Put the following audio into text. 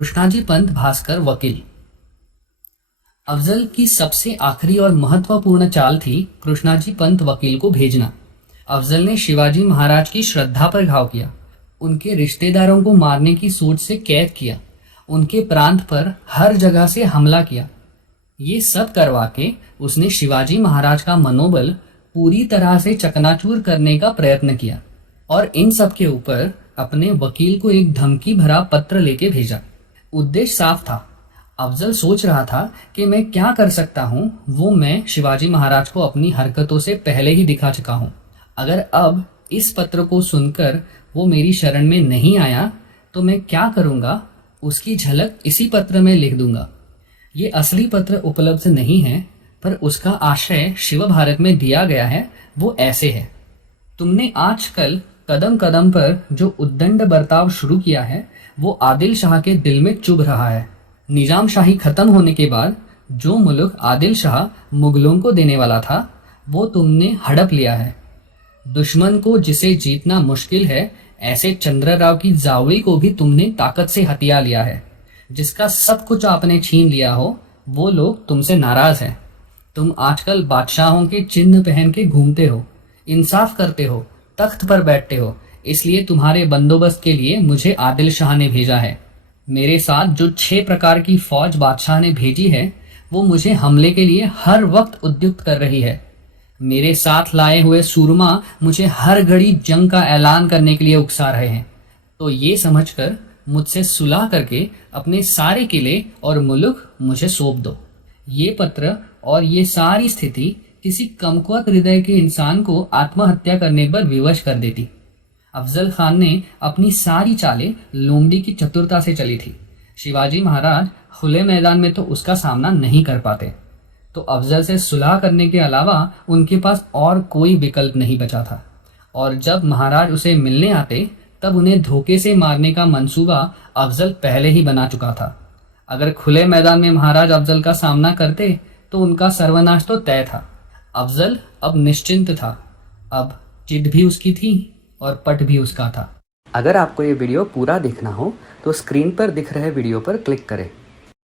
कृष्णाजी पंत भास्कर वकील। अफजल की सबसे आखिरी और महत्वपूर्ण चाल थी कृष्णाजी पंत वकील को भेजना। अफजल ने शिवाजी महाराज की श्रद्धा पर घाव किया, उनके रिश्तेदारों को मारने की सोच से कैद किया, उनके प्रांत पर हर जगह से हमला किया। ये सब करवा के उसने शिवाजी महाराज का मनोबल पूरी तरह से चकनाचूर करने का प्रयत्न किया और इन सब के ऊपर अपने वकील को एक धमकी भरा पत्र लेके भेजा। उद्देश्य साफ था। अफजल सोच रहा था कि मैं क्या कर सकता हूँ वो मैं शिवाजी महाराज को अपनी हरकतों से पहले ही दिखा चुका हूँ। अगर अब इस पत्र को सुनकर वो मेरी शरण में नहीं आया तो मैं क्या करूँगा उसकी झलक इसी पत्र में लिख दूंगा। ये असली पत्र उपलब्ध नहीं है, पर उसका आशय शिव भारत में दिया गया है। वो ऐसे है। तुमने आजकल कदम कदम पर जो उद्दंड बर्ताव शुरू किया है वो आदिल शाह के दिल में चुभ रहा है। निजाम शाही खत्म होने के बाद जो मुल्क आदिल शाह मुगलों को देने वाला था वो तुमने हड़प लिया है। दुश्मन को जिसे जीतना मुश्किल है ऐसे चंद्रराव की जावड़ी को भी तुमने ताकत से हथिया लिया है। जिसका सब कुछ आपने छीन लिया हो वो लोग तुमसे नाराज हैं। तुम आजकल बादशाहों के चिन्ह पहन के घूमते हो, इंसाफ करते हो, तख्त पर बैठते हो। इसलिए तुम्हारे बंदोबस्त के लिए मुझे आदिल शाह ने भेजा है। मेरे साथ जो 6 प्रकार की फौज बादशाह ने भेजी है वो मुझे हमले के लिए हर वक्त उद्युक्त कर रही है। मेरे साथ लाए हुए सूरमा मुझे हर घड़ी जंग का ऐलान करने के लिए उकसा रहे हैं। तो ये समझकर मुझसे सुलह करके अपने सारे किले और मुल्क मुझे सौंप दो। ये पत्र और ये सारी स्थिति किसी कमकुवत हृदय के इंसान को आत्महत्या करने पर विवश कर देती। अफजल खान ने अपनी सारी चालें लोमड़ी की चतुरता से चली थी। शिवाजी महाराज खुले मैदान में तो उसका सामना नहीं कर पाते, तो अफजल से सुलह करने के अलावा उनके पास और कोई विकल्प नहीं बचा था। और जब महाराज उसे मिलने आते तब उन्हें धोखे से मारने का मंसूबा अफजल पहले ही बना चुका था। अगर खुले मैदान में महाराज अफजल का सामना करते तो उनका सर्वनाश तो तय था। अफजल अब निश्चिंत था। अब जिद भी उसकी थी और पट भी उसका था। अगर आपको ये वीडियो पूरा देखना हो तो स्क्रीन पर दिख रहे वीडियो पर क्लिक करें।